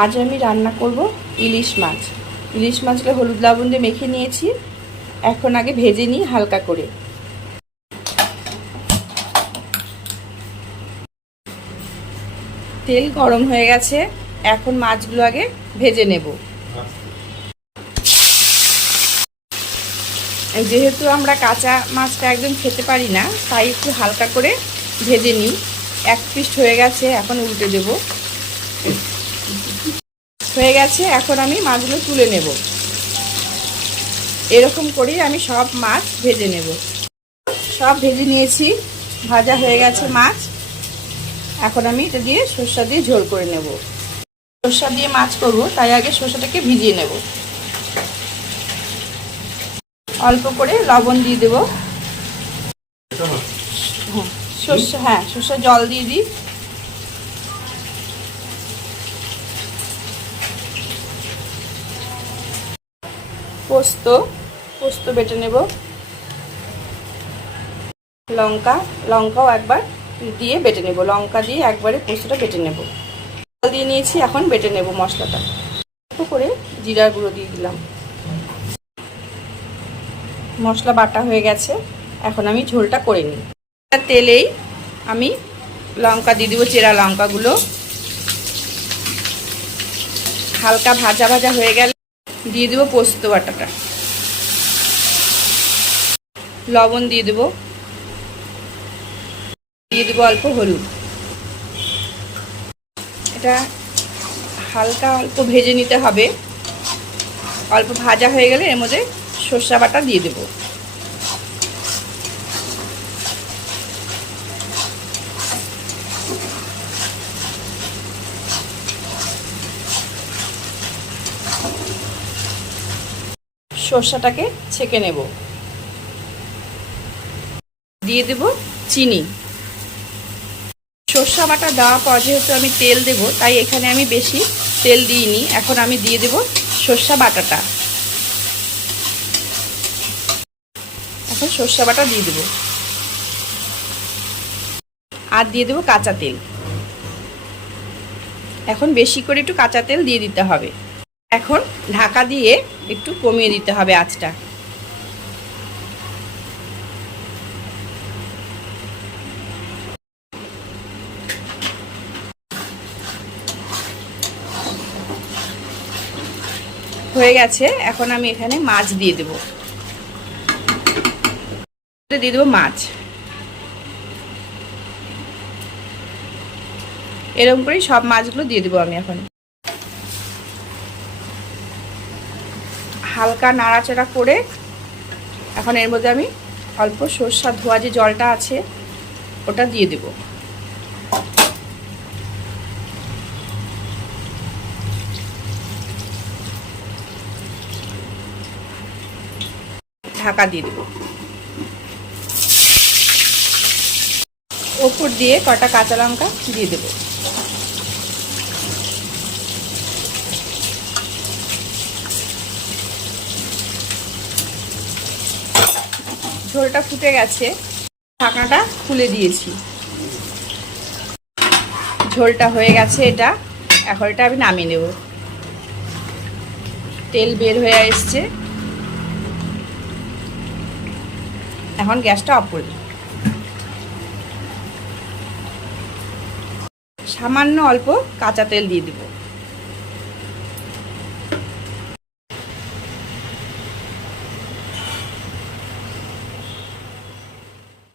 আজ আমি রান্না করব ইলিশ মাছ। ইলিশ মাছটা হলুদ লবণ দিয়ে মেখে নিয়েছি। এখন আগে ভেজে নিই হালকা করে। তেল গরম হয়ে গেছে, এখন মাছগুলো আগে ভেজে নেব। যেহেতু আমরা কাঁচা মাছটা একদম খেতে পারি না, তাই একটু হালকা করে ভেজে নিই। এক পিস হয়ে গেছে, এখন উল্টে দেব। হয়ে গেছে, এখন আমি মাছগুলো তুলে নেব। এরকম করেই আমি সব মাছ ভেজে নেব। সব ভেজে নিয়েছি, ভাজা হয়ে গেছে মাছ। এখন আমি এটা দিয়ে সরষা দিয়ে ঝোল করে নেব। সরষা দিয়ে মাছ করব, তাই আগে সরষাটাকে ভিজিয়ে নেব। অল্প করে লবণ দিয়ে দেব। সরষা জল দিয়ে দিই। পোস্ত বেটে নেব। লঙ্কাও একবার দিয়ে বেটে নেব। লঙ্কা দিয়ে একবারে পোস্তটা বেটে নেব। জল দিয়ে নিয়েছি, এখন বেটে নেব মশলাটা। অল্প করে জিরার গুঁড়ো দিয়ে দিলাম। মশলা বাটা হয়ে গেছে, এখন আমি ঝোলটা করে নিই। তেলেই আমি লঙ্কা দিয়ে দেবো, চেরা লঙ্কাগুলো। হালকা ভাজা ভাজা হয়ে গেলে দিয়ে দেবো পোস্ত বাটাটা। লবণ দিয়ে দেবো অল্প হলুদ। এটা হালকা অল্প ভেজে নিতে হবে। অল্প ভাজা হয়ে গেলে এর মধ্যে সরষা বাটা দিয়ে দেব। সরষাটাকে ছেঁকে নেব। দিয়ে দেব চিনি। সরষা বাটা দেওয়ার পর যেহেতু আমি তেল দেব, তাই এখানে আমি বেশি তেল দিইনি। এখন আমি দিয়ে দেব সরষা বাটাটা। এখন সরষা বাটা দিয়ে দেব, আর দিয়ে দেব কাঁচা তেল। এখন বেশি করে একটু কাঁচা তেল দিয়ে দিতে হবে। এখন ঢাকা দিয়ে একটু কমিয়ে দিতে হবে আঁচটা। হয়ে গেছে, এখন আমি এখানে মাছ দিয়ে দেব। দিয়ে দেবো মাছ। এরকম করেই সব মাছগুলো দিয়ে দেবো আমি। এখন হালকা নাড়াচাড়া করে এখন এর মধ্যে আমি অল্প সরষা ধোয়া যে জলটা আছে ওটা দিয়ে দেব। ঢাকা দিয়ে দেব। ওপর দিয়ে কটা কাঁচা লঙ্কা দিয়ে দেব। ঝোলটা ফুটে গেছে, ঢাকনাটা খুলে দিয়েছি। ঝোলটা হয়ে গেছে এটা। এখন এটা আমি নামিয়ে নেব। তেল বের হয়ে এসছে, এখন গ্যাসটা অফ করে দেব। সামান্য অল্প কাঁচা তেল দিয়ে দেব।